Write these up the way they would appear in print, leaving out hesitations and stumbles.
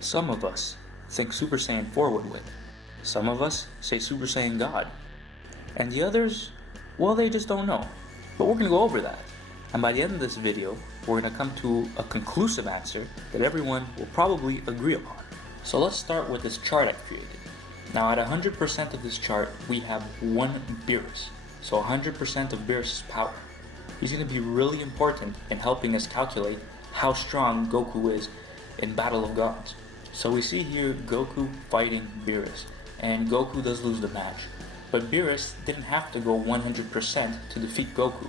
Some of us think Super Saiyan 4 would win. Some of us say Super Saiyan God. And the others, well, they just don't know. But we're gonna go over that. And by the end of this video, we're gonna come to a conclusive answer that everyone will probably agree upon. So let's start with this chart I've created. Now at 100% of this chart, we have one Beerus. So 100% of Beerus' power. He's gonna be really important in helping us calculate how strong Goku is in Battle of Gods. So we see here Goku fighting Beerus, and Goku does lose the match. But Beerus didn't have to go 100% to defeat Goku.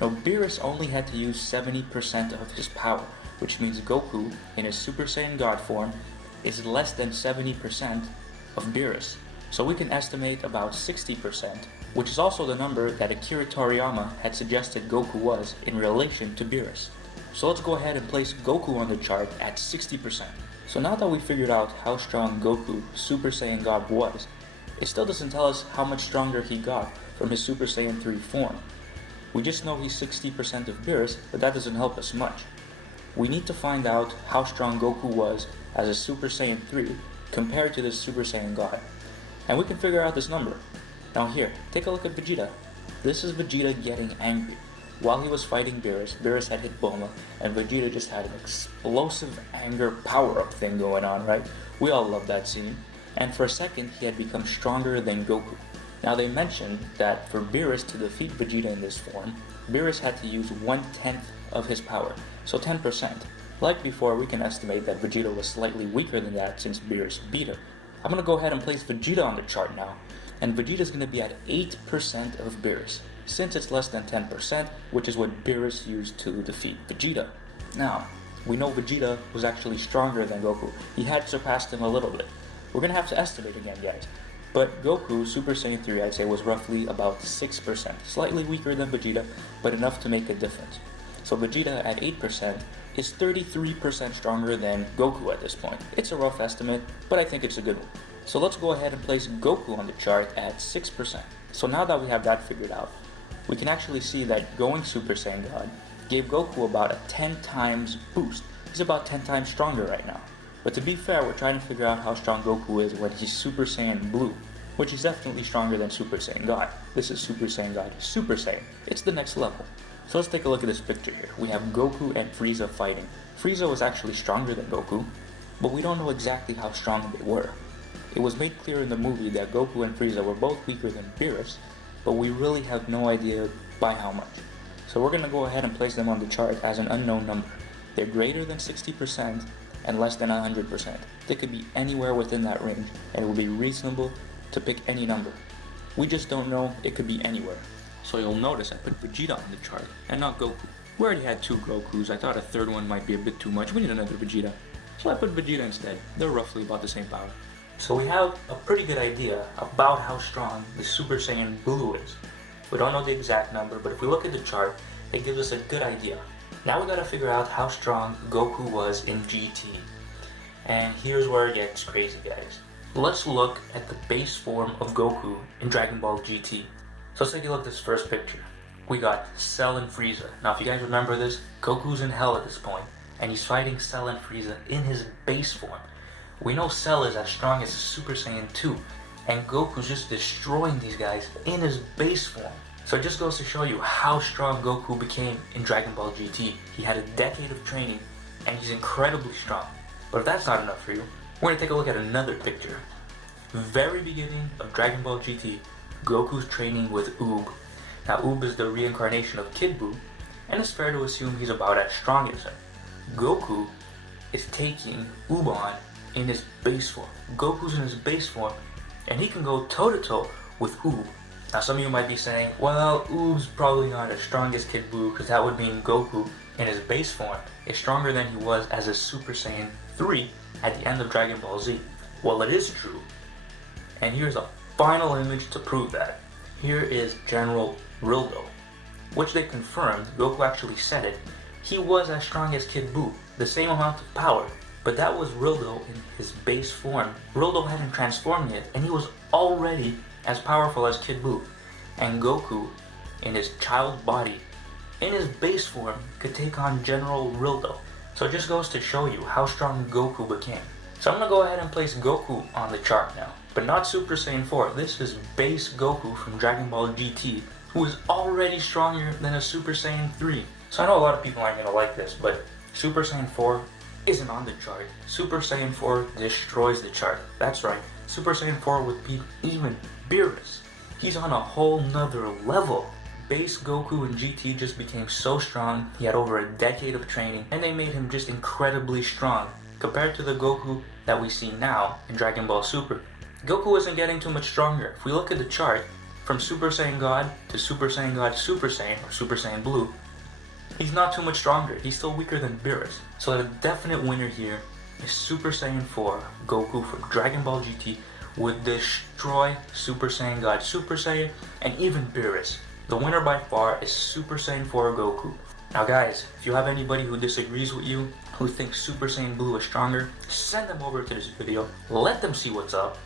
No, Beerus only had to use 70% of his power, which means Goku, in his Super Saiyan God form, is less than 70% of Beerus. So we can estimate about 60%, which is also the number that Akira Toriyama had suggested Goku was in relation to Beerus. So let's go ahead and place Goku on the chart at 60%. So now that we figured out how strong Goku Super Saiyan God was, it still doesn't tell us how much stronger he got from his Super Saiyan 3 form. We just know he's 60% of Beerus, but that doesn't help us much. We need to find out how strong Goku was as a Super Saiyan 3 compared to this Super Saiyan God. And we can figure out this number. Now here, take a look at Vegeta. This is Vegeta getting angry. While he was fighting Beerus, Beerus had hit Bulma, and Vegeta just had an explosive anger power-up thing going on, right? We all love that scene. And for a second, he had become stronger than Goku. Now they mentioned that for Beerus to defeat Vegeta in this form, Beerus had to use 1/10 of his power, so 10%. Like before, we can estimate that Vegeta was slightly weaker than that since Beerus beat him. I'm gonna go ahead and place Vegeta on the chart now, and Vegeta's gonna be at 8% of Beerus, since it's less than 10%, which is what Beerus used to defeat Vegeta. Now, we know Vegeta was actually stronger than Goku. He had surpassed him a little bit. We're gonna have to estimate again, guys. But Goku, Super Saiyan 3, I'd say was roughly about 6%, slightly weaker than Vegeta, but enough to make a difference. So Vegeta at 8% is 33% stronger than Goku at this point. It's a rough estimate, but I think it's a good one. So let's go ahead and place Goku on the chart at 6%. So now that we have that figured out, we can actually see that going Super Saiyan God gave Goku about a 10 times boost. He's about 10 times stronger right now. But to be fair, we're trying to figure out how strong Goku is when he's Super Saiyan Blue, which is definitely stronger than Super Saiyan God. This is Super Saiyan God Super Saiyan. It's the next level. So let's take a look at this picture here. We have Goku and Frieza fighting. Frieza was actually stronger than Goku, but we don't know exactly how strong they were. It was made clear in the movie that Goku and Frieza were both weaker than Beerus, but we really have no idea by how much. So we're going to go ahead and place them on the chart as an unknown number. They're greater than 60% and less than 100%. They could be anywhere within that range, and it would be reasonable to pick any number. We just don't know, it could be anywhere. So you'll notice I put Vegeta on the chart, and not Goku. We already had 2 Gokus, I thought a third one might be a bit too much, we need another Vegeta. So I put Vegeta instead, they're roughly about the same power. So we have a pretty good idea about how strong the Super Saiyan Blue is. We don't know the exact number, but if we look at the chart, it gives us a good idea. Now we gotta figure out how strong Goku was in GT. And here's where it gets crazy, guys. Let's look at the base form of Goku in Dragon Ball GT. So let's take a look at this first picture. We got Cell and Frieza. Now if you guys remember this, Goku's in hell at this point, and he's fighting Cell and Frieza in his base form. We know Cell is as strong as Super Saiyan 2, and Goku's just destroying these guys in his base form. So it just goes to show you how strong Goku became in Dragon Ball GT. He had a decade of training, and he's incredibly strong. But if that's not enough for you, we're going to take a look at another picture. Very beginning of Dragon Ball GT, Goku's training with Oob. Now Oob is the reincarnation of Kid Buu, and it's fair to assume he's about as strong as him. Goku is taking Oob on in his base form. Goku's in his base form, and he can go toe-to-toe with Oob. Now some of you might be saying, well, Oob's probably not as strong as Kid Buu, because that would mean Goku in his base form is stronger than he was as a Super Saiyan 3 at the end of Dragon Ball Z. Well, it is true, and here's a final image to prove that. Here is General Rildo, which they confirmed. Goku actually said it. He was as strong as Kid Buu, the same amount of power, but that was Rildo in his base form. Rildo hadn't transformed yet, and he was already as powerful as Kid Buu. And Goku, in his child body, in his base form, could take on General Rildo. So it just goes to show you how strong Goku became. So I'm gonna go ahead and place Goku on the chart now, but not Super Saiyan 4. This is base Goku from Dragon Ball GT, who is already stronger than a Super Saiyan 3. So I know a lot of people aren't gonna like this, but Super Saiyan 4 isn't on the chart. Super Saiyan 4 destroys the chart. That's right, Super Saiyan 4 would beat even Beerus. He's on a whole nother level. Base Goku in GT just became so strong, he had over a decade of training, and they made him just incredibly strong. Compared to the Goku that we see now in Dragon Ball Super, Goku isn't getting too much stronger. If we look at the chart, from Super Saiyan God to Super Saiyan God Super Saiyan, or Super Saiyan Blue, he's not too much stronger. He's still weaker than Beerus. So the definite winner here is Super Saiyan 4. Goku from Dragon Ball GT would destroy Super Saiyan God Super Saiyan and even Beerus. The winner by far is Super Saiyan 4 Goku. Now guys, if you have anybody who disagrees with you, who thinks Super Saiyan Blue is stronger, send them over to this video, let them see what's up.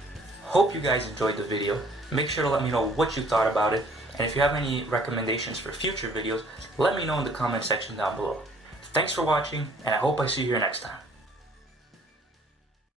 Hope you guys enjoyed the video. Make sure to let me know what you thought about it, and if you have any recommendations for future videos, let me know in the comment section down below. Thanks for watching, and I hope I see you here next time.